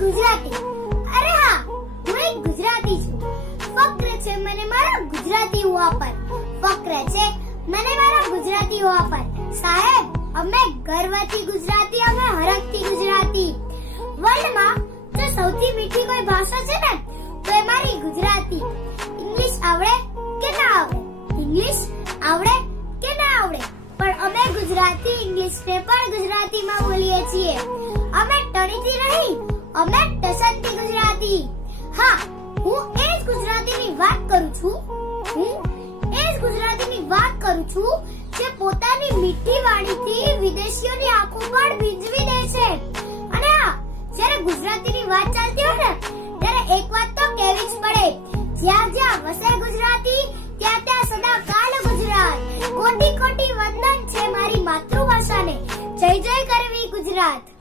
ગુજરાતી. અરે હા, હું એક ગુજરાતી છું. ફક્ર છે મને મારા ગુજરાતી હોવા પર. ફક્ર છે મને મારા ગુજરાતી હોવા પર. સાહેબ, અમે ગર્વથી ગુજરાતી, અમે હરખથી ગુજરાતી. વર્લ્ડમાં જો સૌથી મીઠી કોઈ ભાષા છે ને તો એ મારી ગુજરાતી. ઇંગ્લિશ આવડે કે ના આવડે, ઇંગ્લિશ આવડે કે ના આવડે, પણ અમે ગુજરાતી ઇંગ્લિશને પણ ગુજરાતીમાં બોલીએ છીએ. અમે ટણીથી નહીં, અમે ટસનથી ગુજરાતી. હા, હું એ જ ગુજરાતીની વાત કરું છું. જે પોતાની મીઠી વાણીથી વિદેશીઓની આંખો પણ ભીંજવી દે છે. અને હા, જ્યારે ગુજરાતીની વાત ચાલતી હોય ને ત્યારે એક વાત તો કહેવી જ પડે, જ્યાં જ્યાં વસે ગુજરાતી ત્યાં ત્યાં સદા કાલ ગુજરાત. કોટી કોટી વંદન છે મારી માતૃભાષાને. જય જય કરવી ગુજરાત.